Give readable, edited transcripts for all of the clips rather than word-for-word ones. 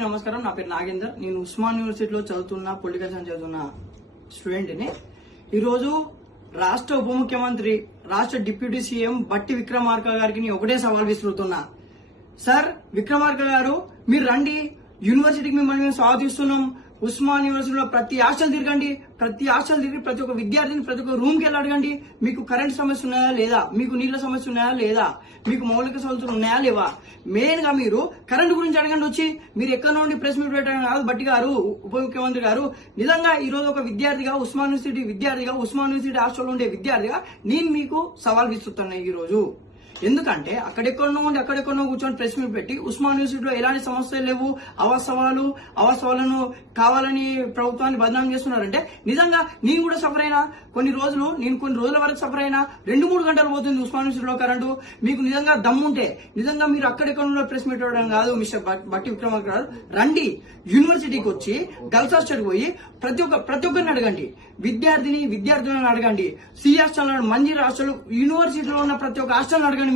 అందరికీ నమస్కారం. నా పేరు నాగేందర్. నేను ఉస్మాన్ యూనివర్సిటీలో చదువుతున్న పొలిటికల్ సైన్స్ చదువుతున్న స్టూడెంట్ని. ఈరోజు రాష్ట్ర ఉప ముఖ్యమంత్రి, రాష్ట్ర డిప్యూటీ సీఎం బట్టి విక్రమార్క గారికి ఒకటే సవాల్ విసురుతున్నా. సార్ విక్రమార్క గారు, మీరు రండి, యూనివర్సిటీకి మిమ్మల్ని మేము స్వాగతిస్తున్నాం. ఉస్మాన్ యూనివర్సిటీలో ప్రతి హాస్టల్ తిరగండి, ప్రతి ఒక్క విద్యార్థిని ప్రతి ఒక్క రూమ్ కి వెళ్ళి అడగండి, మీకు కరెంట్ సమస్య ఉన్నాయా లేదా, మీకు నీళ్ల సమస్య ఉన్నాయా లేదా, మీకు మౌలిక సౌకర్యాలు ఉన్నాయా లేవా. మెయిన్ గా మీరు కరెంట్ గురించి అడగండి వచ్చి. మీరు ఎక్కడ నుండి ప్రెస్ మీట్ పెట్టడం కాదు. బట్టి గారు, ఉప ముఖ్యమంత్రి గారు, నిజంగా ఈ రోజు ఒక విద్యార్థిగా, ఉస్మాన్ యూనివర్సిటీ హాస్టల్లో ఉండే విద్యార్థిగా నేను మీకు సవాల్ విసురుతున్నాను ఈ రోజు. ఎందుకంటే అక్కడెక్కడో కూర్చొని ప్రెస్ మీట్ పెట్టి ఉస్మాన్ యూనివర్సిటీలో ఎలాంటి సమస్యలు లేవు, అవాస్తవాలను కావాలని ప్రభుత్వాన్ని బదనాం చేస్తున్నారంటే, నిజంగా నేను కూడా సఫర్ అయినా కొన్ని రోజుల వరకు సఫర్ అయినా 2-3 గంటలు పోతుంది ఉస్మాన్ యూనివర్సిటీలో కరెంటు. మీకు నిజంగా దమ్ముంటే, నిజంగా మీరు అక్కడెక్కడ ప్రెస్ మీట్ ఇవ్వడం కాదు, మిస్టర్ బట్టి విక్రమార్క గారు, రండి యూనివర్సిటీకి వచ్చి గర్ల్స్ హాస్టల్కి పోయి ప్రతి ఒక్కరిని అడగండి, విద్యార్థులను అడగండి, సి హాస్టల్, మంజీరా హాస్టల్, యూనివర్సిటీలో ఉన్న ప్రతి ఒక్క హాస్టల్ అడగండి.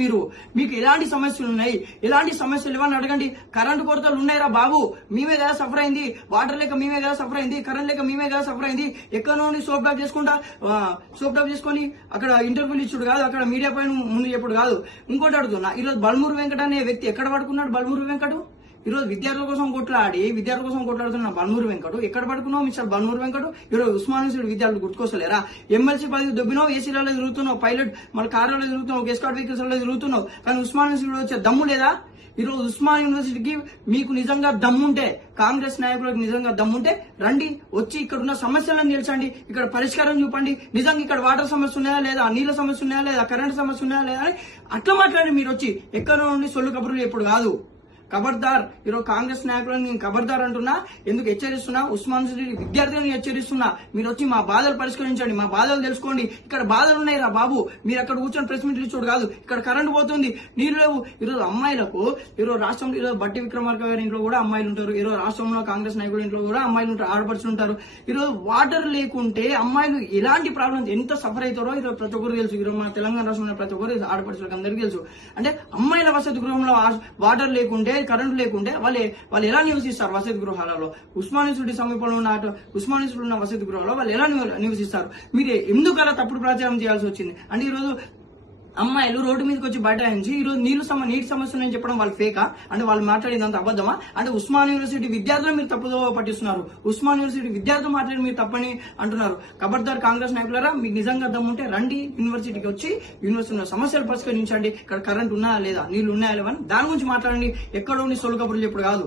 మీకు ఎలాంటి సమస్యలు ఉన్నాయి, ఎలాంటి సమస్యలు ఇవ్వని అడగండి. కరెంటు కొరతలు ఉన్నాయిరా బాబు, మేమే కదా సఫర్ అయింది, వాటర్ లేక మేమే కదా సఫర్ అయింది, కరెంట్ లేక మేమే కదా సఫర్ అయింది. ఎక్కడ నుండి సోప్ డాప్ చేసుకొని అక్కడ ఇంటర్వ్యూలు ఇచ్చుడు కాదు, అక్కడ మీడియా పైన ముందు చెప్పుడు కాదు. ఇంకోటి అడుగుతున్నా, ఈరోజు బల్మూరు వెంకట అనే వ్యక్తి ఎక్కడ పడుకున్నాడు? బల్మూరు వెంకట ఈరోజు విద్యార్థుల కోసం కొట్లాడుతున్న బల్మూరు వెంకట ఎక్కడ పడుకున్నావు మిస్టర్ బల్మూరు వెంకట? ఈరోజు ఉస్మాన్ యూనివర్సిటీ విద్యార్థులు గుర్తుకొస్తలేరా? ఎమ్మెల్సీ పదవి దొబ్బినావు, ఏసీలలో తిరుగుతున్నావు, పైలట్ మన కార్లలో తిరుగుతున్నావు, ఎస్కార్ట్ వెహికల్స్ లో తిరుగుతున్నావు, కానీ ఉస్మాన్ యూనివర్సిటీ వచ్చే దమ్ము లేదా? ఈరోజు ఉస్మాన్ యూనివర్సిటీకి మీకు నిజంగా దమ్ముంటే, కాంగ్రెస్ నాయకులకు నిజంగా దమ్ముంటే రండి, వచ్చి ఇక్కడ ఉన్న సమస్యలను నిలిచండి, ఇక్కడ పరిష్కారం చూపండి. నిజంగా ఇక్కడ వాటర్ సమస్య ఉన్నాయా లేదా, నీళ్ళ సమస్య ఉన్నాయా లేదా, కరెంట్ సమస్య ఉన్నాయా లేదా అని అట్లా మాట్లాడి మీరు వచ్చి ఎక్కడో నుండి సొల్లు కబుర్లు ఎప్పుడు కాదు. ఖబర్దార్. ఈరోజు కాంగ్రెస్ నాయకులను నేను ఖబర్దార్ అంటున్నా. ఎందుకు హెచ్చరిస్తున్నా? ఉస్మాన్ యూనివర్సిటీ విద్యార్థులను హెచ్చరిస్తున్నా. మీరు వచ్చి మా బాధలు పరిష్కరించండి, మా బాధలు తెలుసుకోండి. ఇక్కడ బాధలు ఉన్నాయి రా బాబు, మీరు అక్కడ కూర్చొని ప్రెస్ మీట్లు ఇచ్చుడు కాదు. ఇక్కడ కరెంట్ పోతుంది, నీళ్లు లేవు. ఈరోజు అమ్మాయిలకు, ఈరోజు రాష్ట్రంలో ఈరోజు బట్టి విక్రమార్క గారి ఇంట్లో కూడా అమ్మాయిలు ఉంటారు, ఈరోజు రాష్ట్రంలో కాంగ్రెస్ నాయకుల ఇంట్లో కూడా అమ్మాయిలు ఉంటారు, ఆడపడుచులు ఉంటారు. ఈరోజు వాటర్ లేకుంటే అమ్మాయిలు ఎలాంటి ప్రాబ్లమ్స్, ఎంత సఫర్ అవుతారో ఈరోజు ప్రతి ఒక్కరు తెలుసు. ఈరోజు మన తెలంగాణ రాష్ట్రంలో ప్రతి ఒక్కరు ఆడపడుచులకు అందరికీ తెలుసు. అంటే అమ్మాయిల వసతి గృహంలో వాటర్ లేకుంటే, కరెంట్ లేకుంటే వాళ్ళు ఎలా నివసిస్తారు వసతి గృహాలలో? ఉస్మాన్ యూనివర్సిటీ సమీపంలో ఉన్న వసతి గృహాల్లో వాళ్ళు ఎలా నివసిస్తారు? మీరు ఎందుకు అలా తప్పుడు ప్రచారం చేయాల్సి వచ్చింది? అంటే ఈరోజు అమ్మాయిలు రోడ్డు మీదకి వచ్చి బైఠాయించి ఈరోజు నీటి సమస్య ఉందని చెప్పడం వాళ్ళు ఫేకా? అంటే వాళ్ళు మాట్లాడేదంత అబద్ధమా? అంటే ఉస్మాన్ యూనివర్సిటీ విద్యార్థులు మీరు తప్పుదో పట్టిస్తున్నారు, ఉస్మాన్ యూనివర్సిటీ విద్యార్థులు మాట్లాడి మీరు తప్పని అంటున్నారు. ఖబర్దార్ కాంగ్రెస్ నాయకులారా, మీకు నిజంగా దమ్ముంటే రండి, యూనివర్సిటీకి వచ్చి యూనివర్సిటీలో సమస్యలు పరిష్కరించండి. ఇక్కడ కరెంట్ ఉన్నాయా లేదా, నీళ్లు ఉన్నాయా లేవని దాని గురించి మాట్లాడండి. ఎక్కడ ఉండి సొల్లు కబుర్లు ఇప్పుడు కాదు.